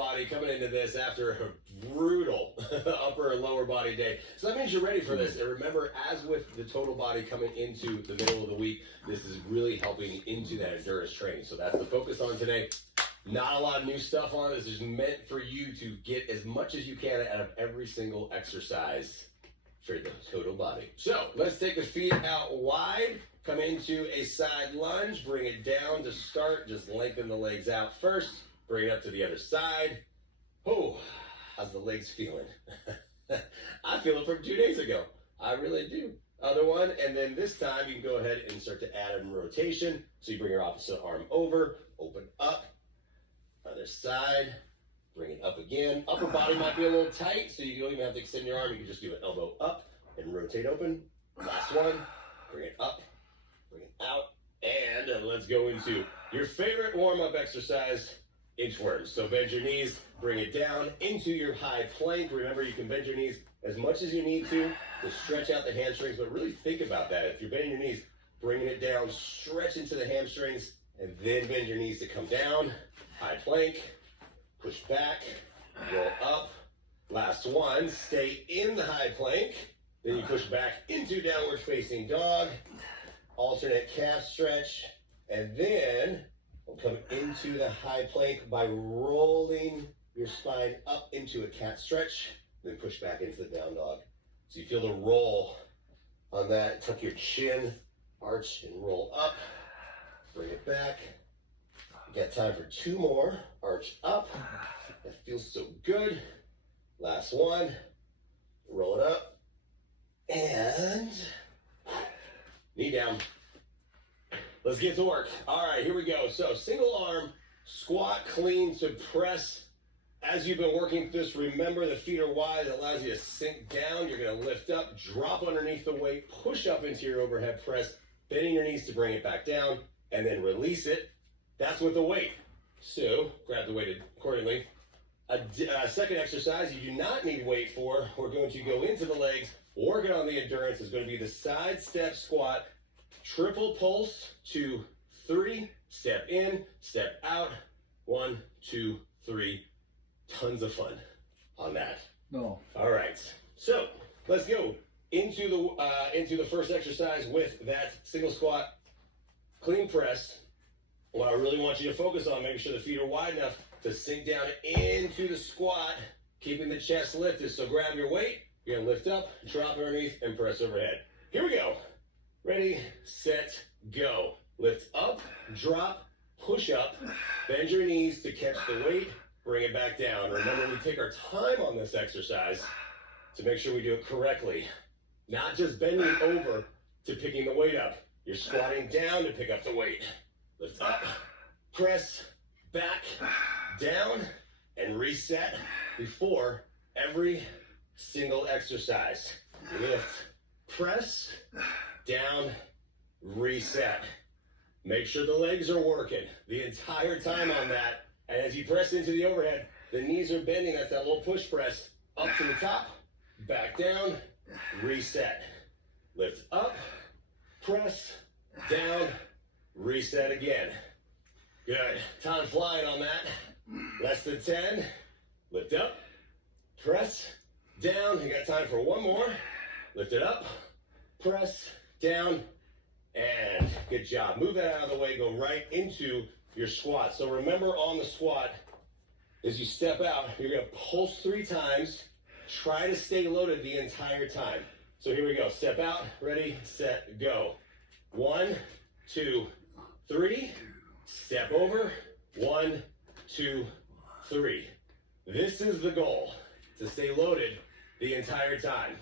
body coming into this after a brutal upper and lower body day. So that means you're ready for this. And remember, as with the total body coming into the middle of the week, this is really helping into that endurance training. So that's the focus on today. Not a lot of new stuff on this. This is meant for you to get as much as you can out of every single exercise for the total body. So let's take the feet out wide. Come into a side lunge. Bring it down to start. Just lengthen the legs out first. Bring it up to the other side. Oh, how's the legs feeling? I feel it from 2 days ago. I really do. Other one, and then this time you can go ahead and start to add in rotation. So you bring your opposite arm over, open up, other side, bring it up again. Upper body might be a little tight, so you don't even have to extend your arm. You can just do an elbow up and rotate open. Last one, bring it up, bring it out, and let's go into your favorite warm-up exercise, inchworms. So bend your knees, bring it down into your high plank. Remember, you can bend your knees as much as you need to stretch out the hamstrings, but really think about that. If you're bending your knees, bringing it down, stretch into the hamstrings, and then bend your knees to come down. High plank, push back, roll up. Last one, stay in the high plank. Then you push back into downward facing dog. Alternate calf stretch, and then we'll come into the high plank by rolling your spine up into a cat stretch, then push back into the down dog. So you feel the roll on that. Tuck your chin, arch and roll up. Bring it back. You got time for 2 more. Arch up. That feels so good. Last one. Roll it up. And knee down. Let's get to work. All right, here we go. So single arm, squat, clean to press. As you've been working through this, remember the feet are wide. It allows you to sink down. You're going to lift up, drop underneath the weight, push up into your overhead press, bending your knees to bring it back down, and then release it. That's with the weight. So grab the weight accordingly. A second exercise you do not need weight for. We're going to go into the legs, working on the endurance. Is going to be the side step squat. Triple pulse, 2, 3, step in, step out, 1, 2, 3. Tons of fun on that. No. All right, so let's go into the first exercise with that single squat, clean press. What I really want you to focus on, making sure the feet are wide enough to sink down into the squat, keeping the chest lifted. So grab your weight, you're gonna lift up, drop underneath, and press overhead. Here we go. Ready, set, go. Lift up, drop, push up, bend your knees to catch the weight, bring it back down. Remember, we take our time on this exercise to make sure we do it correctly. Not just bending over to picking the weight up. You're squatting down to pick up the weight. Lift up, press, back, down, and reset before every single exercise. Lift, press, down, reset. Make sure the legs are working the entire time on that. And as you press into the overhead, the knees are bending. That's that little push press. Up to the top, back down, reset. Lift up, press, down, reset again. Good. Time flying on that. Less than 10. Lift up, press, down. You got time for 1 more. Lift it up, press, down, and good job. Move that out of the way. Go right into your squat. So remember, on the squat, as you step out, you're going to pulse 3 times. Try to stay loaded the entire time. So here we go. Step out. Ready, set, go. 1, 2, 3. Step over. 1, 2, 3. This is the goal, to stay loaded the entire time.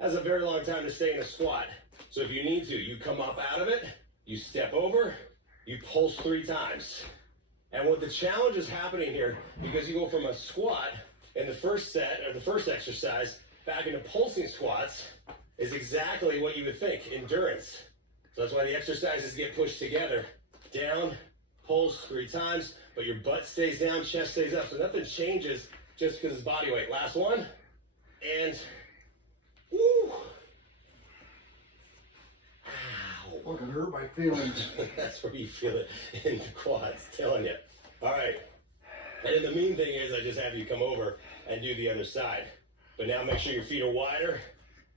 That's a very long time to stay in a squat. So if you need to, you come up out of it, you step over, you pulse 3 times. And what the challenge is happening here, because you go from a squat in the first set, or the first exercise, back into pulsing squats, is exactly what you would think, endurance. So that's why the exercises get pushed together. Down, pulse 3 times, but your butt stays down, chest stays up. So nothing changes just because it's body weight. Last one, and woo! Fucking hurt my feelings. That's where you feel it in the quads, telling you. All right, And then the mean thing is I just have you come over and do the other side. But now make sure your feet are wider.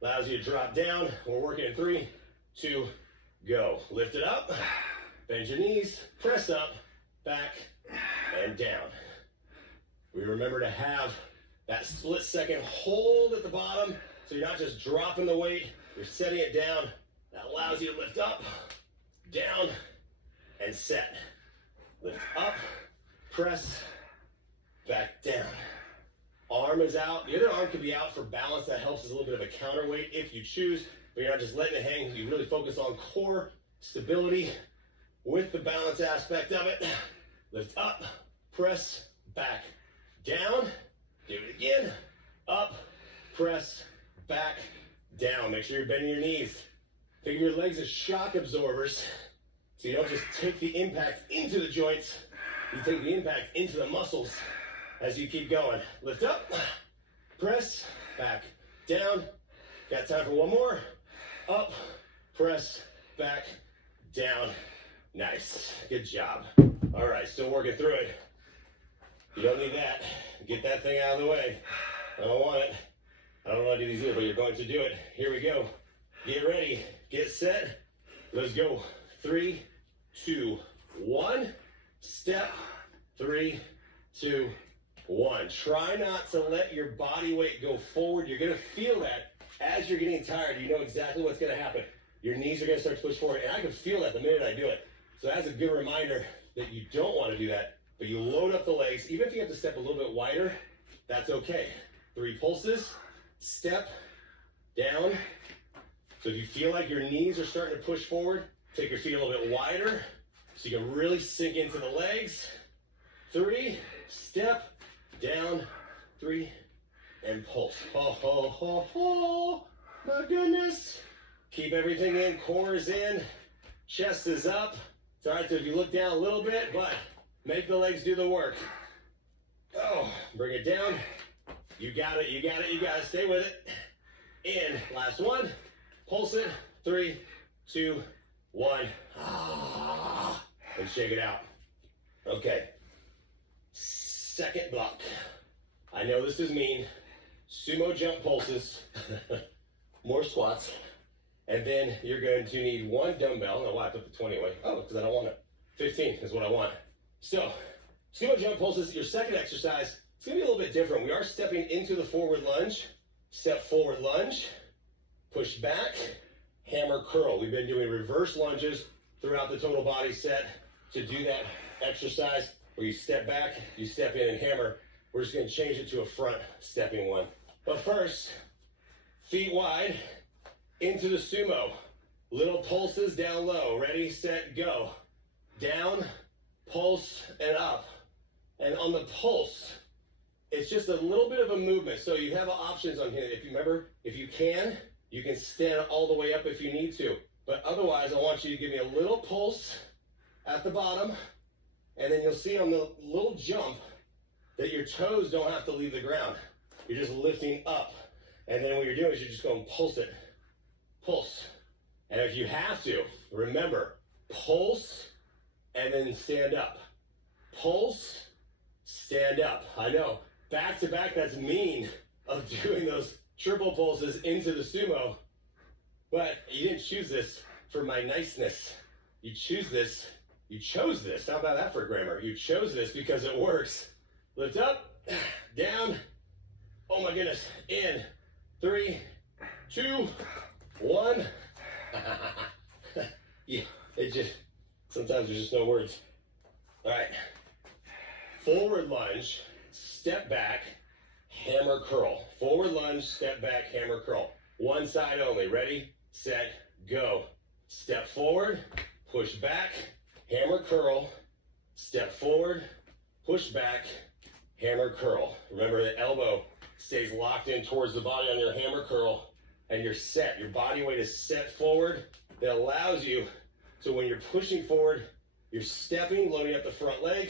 Allows you to drop down. We're working in 3, 2, go. Lift it up. Bend your knees. Press up, back, and down. We remember to have that split second hold at the bottom, so you're not just dropping the weight, you're setting it down. That allows you to lift up, down, and set. Lift up, press, back down. Arm is out. The other arm could be out for balance. That helps as a little bit of a counterweight if you choose, but you're not just letting it hang. You really focus on core stability with the balance aspect of it. Lift up, press, back, down. Do it again. Up, press, back, down. Make sure you're bending your knees. Think of your legs as shock absorbers, so you don't just take the impact into the joints, you take the impact into the muscles as you keep going. Lift up, press, back, down. Got time for one more. Up, press, back, down. Nice. Good job. All right, still working through it. You don't need that. Get that thing out of the way. I don't want it. I don't want to do these either, but you're going to do it. Here we go. Get ready. Get set. Let's go. 3, 2, 1. Step. 3, 2, 1. Try not to let your body weight go forward. You're going to feel that as you're getting tired. You know exactly what's going to happen. Your knees are going to start to push forward, and I can feel that the minute I do it. So that's a good reminder that you don't want to do that, but you load up the legs. Even if you have to step a little bit wider, that's okay. 3 pulses, step, down. So if you feel like your knees are starting to push forward, take your feet a little bit wider so you can really sink into the legs. 3, step, down, 3, and pulse. Ho, ho, ho, ho. My goodness. Keep everything in, core is in, chest is up. It's all right, so if you look down a little bit, but make the legs do the work. Oh, bring it down. You got it, you got it, you got it. Stay with it. In, last one. Pulse it. 3, 2, 1. And shake it out. Okay. Second block. I know this is mean. Sumo jump pulses. More squats. And then you're going to need 1 dumbbell. Now, why I put the 20 away? Oh, because I don't want it. 15 is what I want. So, sumo jump pulses, your second exercise, it's going to be a little bit different. We are stepping into the forward lunge. Step forward lunge. Push back. Hammer curl. We've been doing reverse lunges throughout the total body set. To do that exercise where you step back, you step in and hammer, we're just going to change it to a front stepping one. But first, feet wide. Into the sumo. Little pulses down low. Ready, set, go. Down, pulse, and up. And on the pulse, it's just a little bit of a movement. So you have options on here. If you remember, if you can stand all the way up if you need to. But otherwise, I want you to give me a little pulse at the bottom. And then you'll see on the little jump that your toes don't have to leave the ground. You're just lifting up. And then what you're doing is you're just going to pulse it. Pulse. And if you have to, remember, pulse and then stand up. Pulse, stand up. I know, back to back, that's mean of doing those triple pulses into the sumo, but you didn't choose this for my niceness. You chose this. How about that for grammar? You chose this because it works. Lift up, down. Oh my goodness. In. 3, 2, 1. Yeah, sometimes there's just no words. All right. Forward lunge, step back, hammer curl. Forward lunge, step back, hammer curl. One side only. Ready, set, go. Step forward, push back, hammer curl. Step forward, push back, hammer curl. Remember the elbow stays locked in towards the body on your hammer curl. And you're set. Your body weight is set forward. That allows you to, when you're pushing forward, you're stepping, loading up the front leg,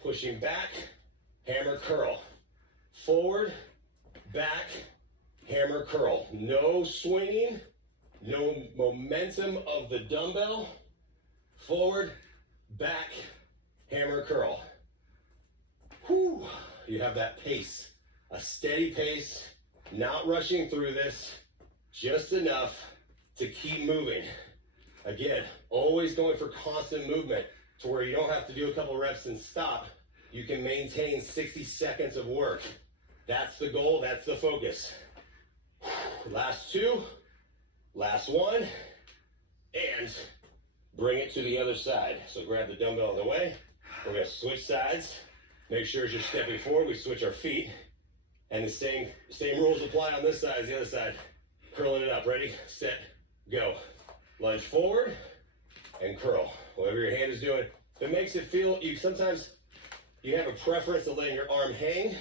pushing back, hammer curl. Forward, back, hammer curl. No swinging, no momentum of the dumbbell. Forward, back, hammer curl. Whew. You have that pace, a steady pace, not rushing through this, just enough to keep moving. Again, always going for constant movement to where you don't have to do a couple reps and stop. You can maintain 60 seconds of work. That's the goal, that's the focus. Last two, last one, and bring it to the other side. So grab the dumbbell on the way. We're gonna switch sides. Make sure as you're stepping forward, we switch our feet. And the same rules apply on this side as the other side. Curling it up, ready, set, go. Lunge forward and curl. Whatever your hand is doing. If it makes it feel, sometimes you have a preference to letting your arm hang.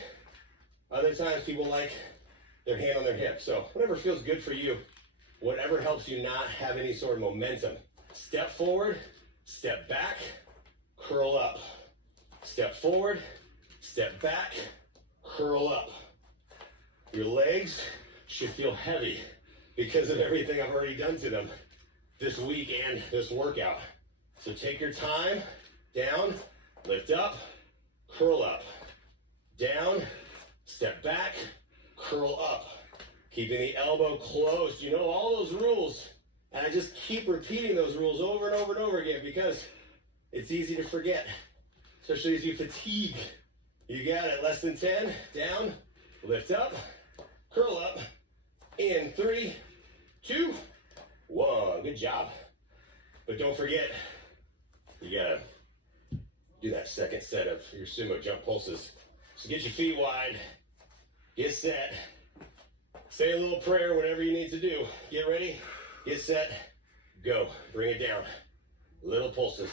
Other times people like their hand on their hip. So whatever feels good for you, whatever helps you not have any sort of momentum. Step forward, step back, curl up. Step forward, step back, curl up. Your legs should feel heavy because of everything I've already done to them this week and this workout. So take your time, down, lift up, curl up, down, step back, curl up. Keeping the elbow closed. You know all those rules. And I just keep repeating those rules over and over and over again because it's easy to forget, especially as you fatigue. You got it. Less than 10, down, lift up, curl up, in 3, 2, 1. Good job. But don't forget, you gotta do that second set of your sumo jump pulses. So get your feet wide, get set, say a little prayer, whatever you need to do. Get ready, get set, go. Bring it down. Little pulses.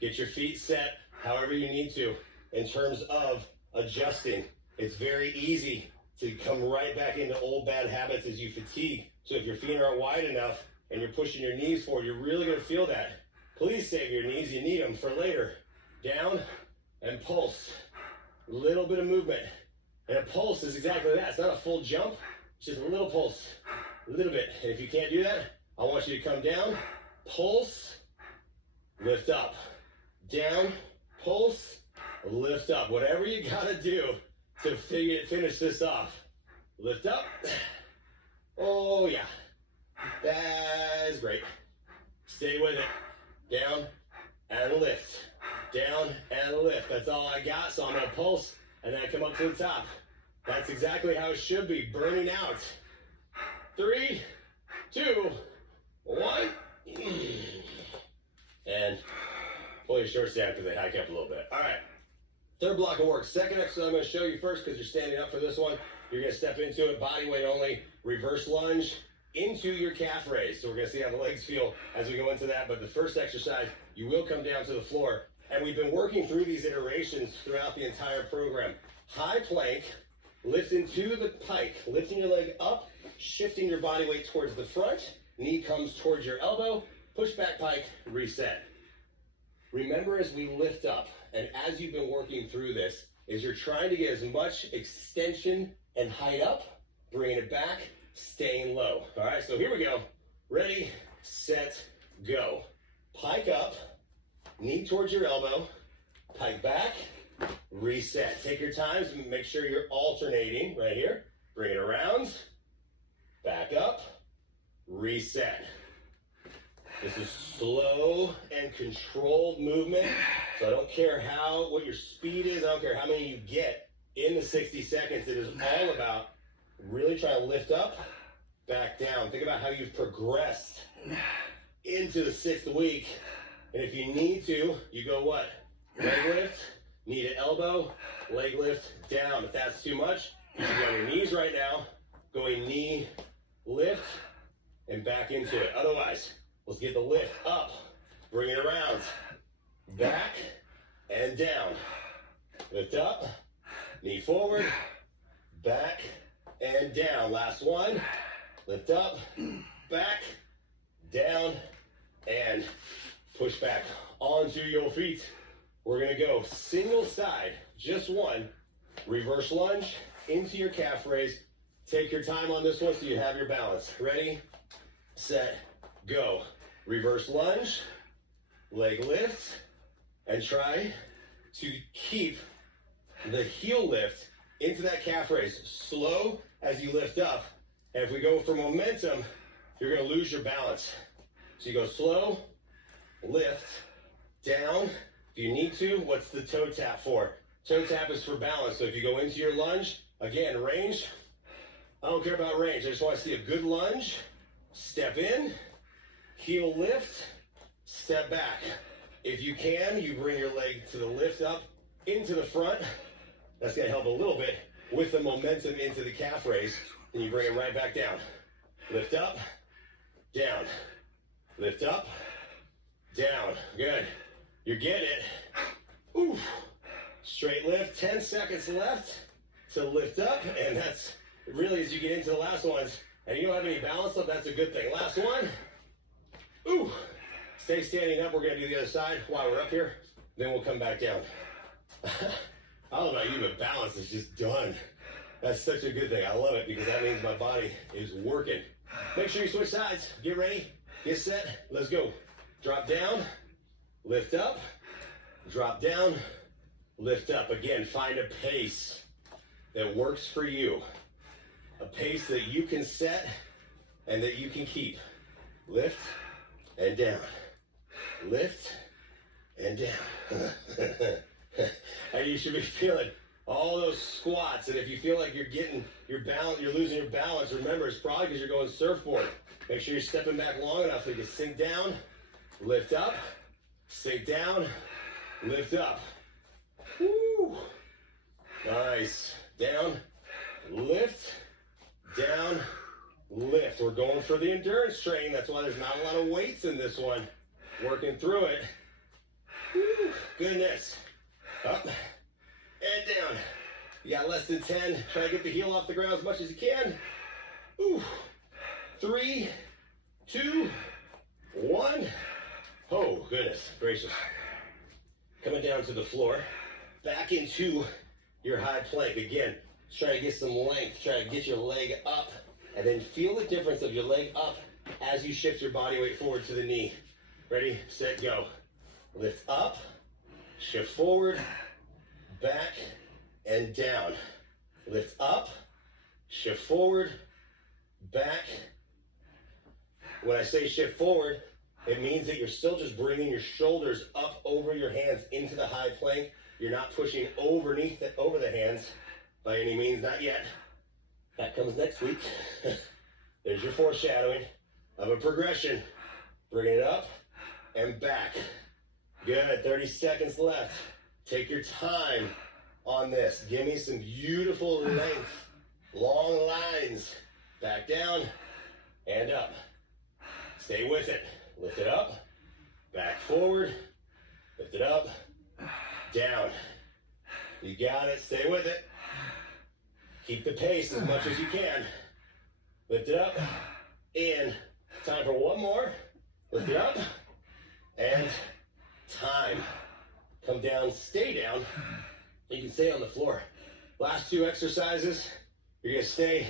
Get your feet set however you need to in terms of adjusting. It's very easy to come right back into old bad habits as you fatigue. So if your feet aren't wide enough and you're pushing your knees forward, you're really going to feel that. Please save your knees. You need them for later. Down and pulse. Little bit of movement. And a pulse is exactly that. It's not a full jump. It's just a little pulse. A little bit. And if you can't do that, I want you to come down, pulse, lift up. Down, pulse, lift up. Whatever you got to do to finish this off. Lift up. Oh, yeah. That is great. Stay with it. Down and lift. Down and lift. That's all I got. So I'm going to pulse and then I come up to the top. That's exactly how it should be. Burning out. 3, 2, 1. And pull your shorts down because they hike up a little bit. All right. Third block of work. Second exercise I'm going to show you first because you're standing up for this one. You're going to step into it, body weight only, reverse lunge into your calf raise. So we're going to see how the legs feel as we go into that. But the first exercise, you will come down to the floor. And we've been working through these iterations throughout the entire program. High plank, lift into the pike, lifting your leg up, shifting your body weight towards the front. Knee comes towards your elbow, push back pike, reset. Remember as we lift up, and as you've been working through this, is you're trying to get as much extension and height up, bringing it back, staying low. All right, so here we go. Ready, set, go. Pike up, knee towards your elbow, pike back, reset. Take your time to make sure you're alternating right here. Bring it around, back up, reset. This is slow and controlled movement. So I don't care what your speed is. I don't care how many you get in the 60 seconds. It is all about really trying to lift up, back down. Think about how you've progressed into the 6th week. And if you need to, you go what? Leg lift, knee to elbow, leg lift down. If that's too much, you should be on your knees right now, going knee, lift, and back into it. Otherwise, let's get the lift up, bring it around, back, and down. Lift up, knee forward, back, and down. Last one. Lift up, back, down, and push back onto your feet. We're going to go single side, just one. Reverse lunge into your calf raise. Take your time on this one so you have your balance. Ready, set, go. Reverse lunge, leg lift, and try to keep the heel lift into that calf raise. Slow as you lift up. And if we go for momentum, you're going to lose your balance. So you go slow, lift, down. If you need to, what's the toe tap for? Toe tap is for balance. So if you go into your lunge, again, range. I don't care about range. I just want to see a good lunge. Step in, heel lift, step back. If you can, you bring your leg to the lift up into the front. That's going to help a little bit with the momentum into the calf raise. And you bring it right back down. Lift up, down. Lift up, down. Good. You're getting it. Oof. Straight lift. 10 seconds left to lift up. And that's really as you get into the last ones. And you don't have any balance up, that's a good thing. Last one. Ooh. Stay standing up. We're going to do the other side while we're up here. Then we'll come back down. I don't know about you, but balance is just done. That's such a good thing. I love it because that means my body is working. Make sure you switch sides. Get ready. Get set. Let's go. Drop down. Lift up. Drop down. Lift up. Again, find a pace that works for you. A pace that you can set and that you can keep. Lift and down. Lift and down. And you should be feeling all those squats. And if you feel like you're getting your balance, you're losing your balance, remember it's probably because you're going surfboard. Make sure you're stepping back long enough so you can sink down, lift up, sink down, lift up. Woo! Nice. Down, lift, down, lift. We're going for the endurance training. That's why there's not a lot of weights in this one. Working through it. Woo! Goodness. Up and down. You got less than 10. Try to get the heel off the ground as much as you can. Ooh. 3, 2, 1. Oh, goodness gracious. Coming down to the floor. Back into your high plank. Again, try to get some length. Try to get your leg up. And then feel the difference of your leg up as you shift your body weight forward to the knee. Ready, set, go. Lift up. Shift forward, back, and down. Lift up, shift forward, back. When I say shift forward, it means that you're still just bringing your shoulders up over your hands into the high plank. You're not pushing over the hands by any means, not yet. That comes next week. There's your foreshadowing of a progression. Bring it up and back. Good, 30 seconds left. Take your time on this. Give me some beautiful length, long lines. Back down and up. Stay with it. Lift it up, back forward, lift it up, down. You got it, stay with it. Keep the pace as much as you can. Lift it up, in. Time for one more. Lift it up, and time. Come down, stay down. You can stay on the floor. Last 2 exercises, you're gonna stay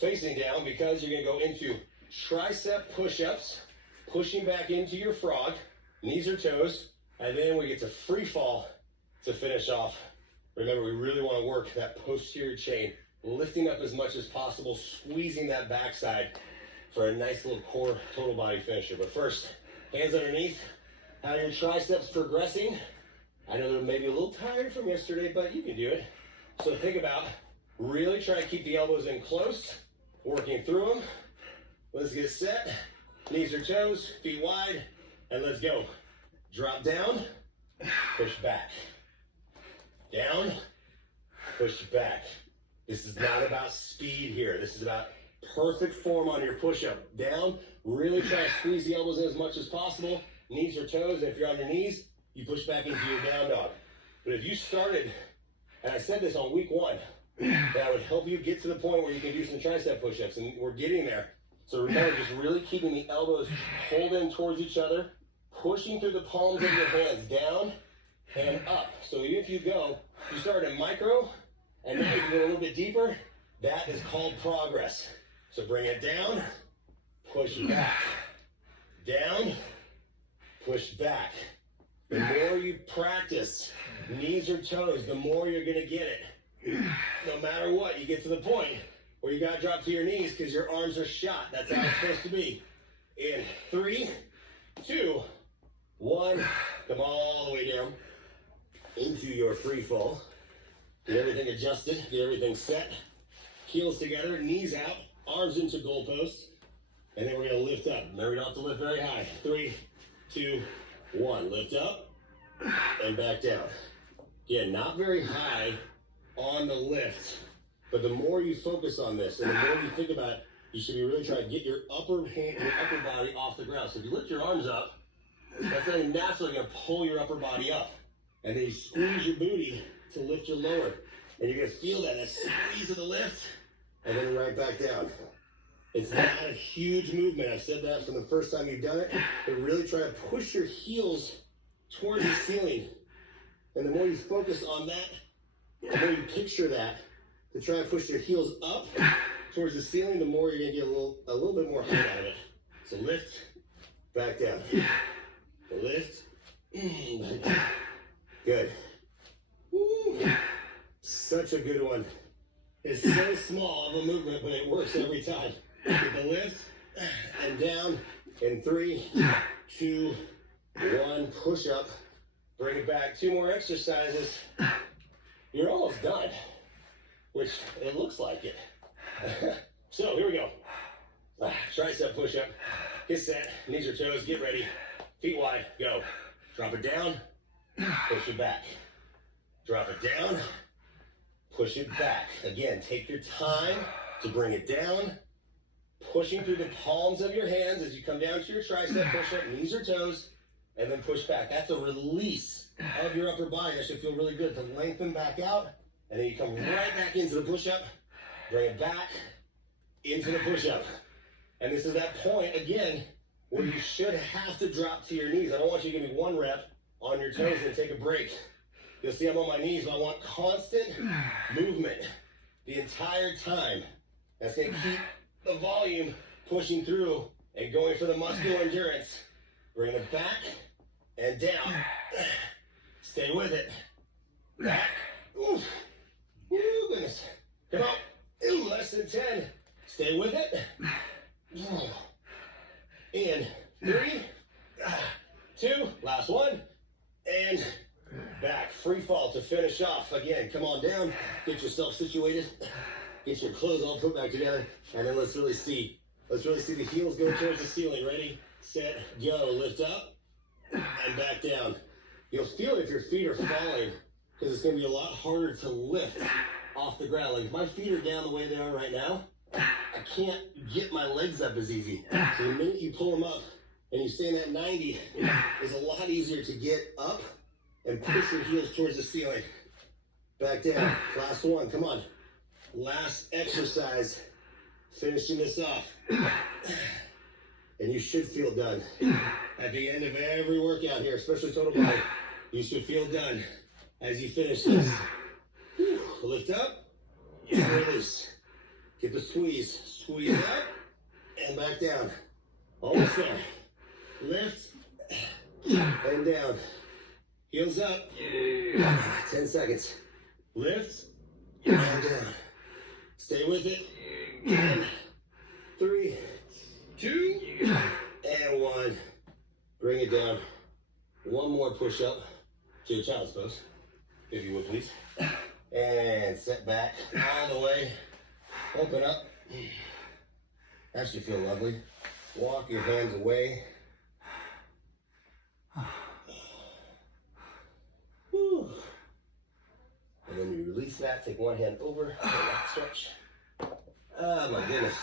facing down because you're gonna go into tricep push-ups, pushing back into your frog, knees or toes, and then we get to free fall to finish off. Remember, we really want to work that posterior chain, lifting up as much as possible, squeezing that backside for a nice little core total body finisher. But first, hands underneath. How are your triceps progressing? I know they're maybe a little tired from yesterday, but you can do it. So think about really try to keep the elbows in close, working through them. Let's get set. Knees or toes, feet wide, and let's go. Drop down, push back. Down, push back. This is not about speed here. This is about perfect form on your push-up. Down, really try to squeeze the elbows in as much as possible. Knees or toes, and if you're on your knees, you push back into your down dog. But if you started, and I said this on week 1, that would help you get to the point where you can do some tricep push-ups, and we're getting there. So remember, just really keeping the elbows pulled in towards each other, pushing through the palms of your hands, down and up. So even if you start in micro, and now you can go a little bit deeper, that is called progress. So bring it down, push back, down, push back. The more you practice knees or toes, the more you're going to get it. No matter what, you get to the point where you got to drop to your knees because your arms are shot. That's how it's supposed to be. In 3, 2, 1. Come all the way down into your free fall. Get everything adjusted. Get everything set. Heels together, knees out, arms into goalposts. And then we're going to lift up. Remember, you don't have to lift very high. 3, 2, 1. Lift up and back down. Again, not very high on the lift. But the more you focus on this and the more you think about it, you should be really trying to get your upper body off the ground. So if you lift your arms up, that's then naturally going to pull your upper body up. And then you squeeze your booty to lift your lower. And you're going to feel that squeeze of the lift, and then right back down. It's not a huge movement. I've said that from the first time you've done it. But really try to push your heels towards the ceiling. And the more you focus on that, the more you picture that, to try to push your heels up towards the ceiling, the more you're going to get a little bit more height out of it. So lift, back down. Lift, back down. Good. Woo. Such a good one. It's so small of a movement, but it works every time. Get the lift and down in 3, 2, 1. Push up. Bring it back. 2 more exercises. You're almost done, which it looks like it. So here we go. Tricep push up. Get set. Knees or toes. Get ready. Feet wide. Go. Drop it down. Push it back. Drop it down. Push it back. Again, take your time to bring it down. Pushing through the palms of your hands as you come down to your tricep push-up, knees or toes, and then push back. That's a release of your upper body. That should feel really good to lengthen back out. And then you come right back into the push-up. Bring it back into the push-up. And this is that point, again, where you should have to drop to your knees. I don't want you to give me 1 rep on your toes and take a break. You'll see I'm on my knees, but I want constant movement the entire time. That's going to keep the volume pushing through and going for the muscular endurance. Bring it back and down. Stay with it. Back. Ooh. Ooh, goodness. Come on. Ooh, less than 10. Stay with it. In 3, 2, last one, and back. Free fall to finish off. Again, come on down, get yourself situated, get your clothes all put back together, and then let's really see the heels go towards the ceiling. Ready, set, go. Lift up and back down. You'll feel it if your feet are falling, because it's going to be a lot harder to lift off the ground. Like if my feet are down the way they are right now, I can't get my legs up as easy. So the minute you pull them up and you stay in that 90, it's a lot easier to get up and push your heels towards the ceiling. Back down. Last one. Come on. Last exercise. Finishing this off. And you should feel done. At the end of every workout here, especially total body, you should feel done as you finish this. Lift up and release. Get the squeeze. Squeeze up and back down. Almost there. Lift and down. Heels up. 10 seconds. Lift and down. Stay with it. 3, 2, and 1. Bring it down. One more push up to your child's pose, if you would please. And set back all the way. Open up. That should feel lovely. Walk your hands away. Whew. And then you release that. Take one hand over. Back stretch. Oh my goodness.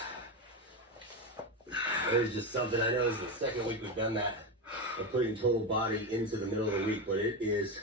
There's just something. I know this is the second week we've done that. Of putting total body into the middle of the week, but it is